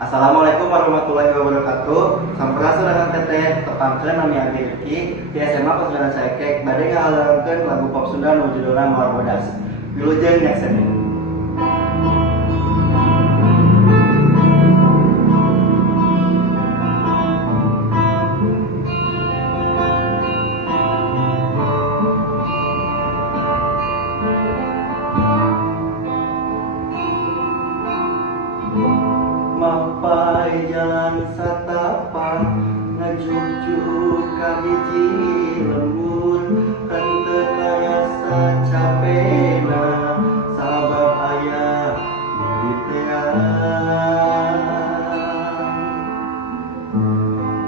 Assalamualaikum warahmatullahi wabarakatuh. Sampurasun teteh tepangkeun nami Abi Rifki di SMA Pasularan Saekek bade ngahalalkeun lagu pop Sunda nu judulna Moal Bodas. Wilujeng nya seni. Mampai jalan satapak ngajujuk ka hiji lembur henteu kaya sacapena sabab aya militean.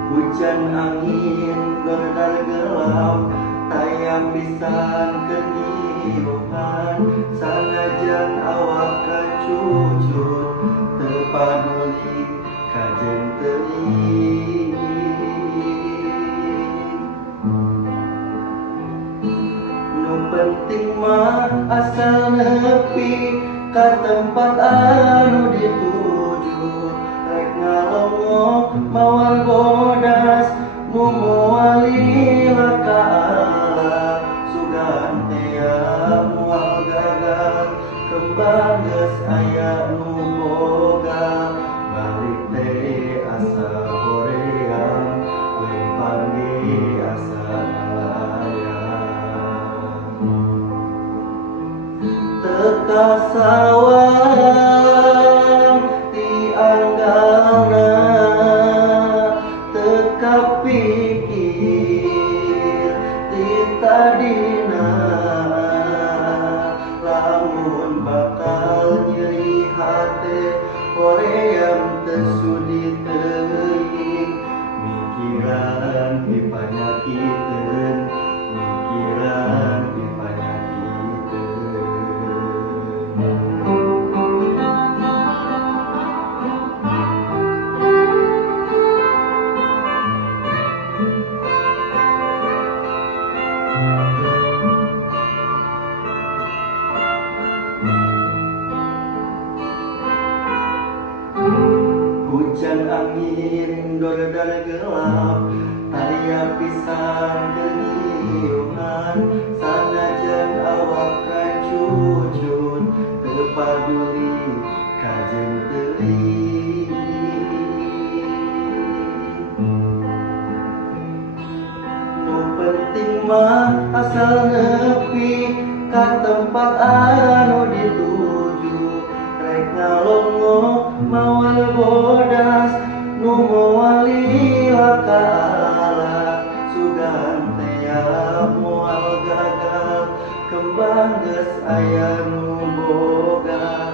Hujan angin gordal gelap tayang pisan keniuhan sanajan awak kacucut teu paduli kajen teuing. Nu penting mah asal nepi ka tempat anu dituju rek ngalongo mawar bodas nu moal lila ka Allah sugan tea moal gagal kembang geus aya nu boga balik teh asa hoream lempar ge asa nelayan teka sawang tianggalna teka pikir ti tadina lamun bakal nyeri hate hoream teu sudi teuing mikiran dipanyakiteun mikiran dipanyakiteun. Hujan angin dordal gelap aya pisan keniuhan sanajan awak kacucut teu paduli kajen teuing. Nu penting mah asal nepi ka tempat anu dituju rek ngalongo mawar bodas nu moal lila ka Allah sugan tea moal gagal kembang geus aya nu boga